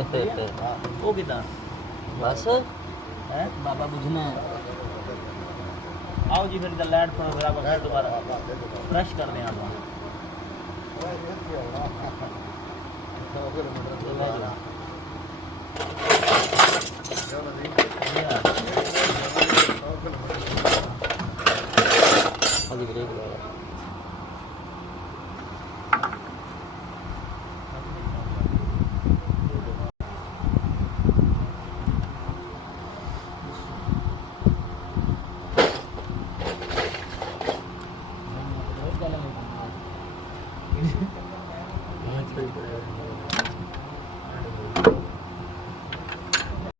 ਉਹ ਕਿਦਾਂ बस है बाबा बुझना है। आओ जी फिर लाइट पर फिर आप दोबारा फ्रेश कर दें आप किलोमीटर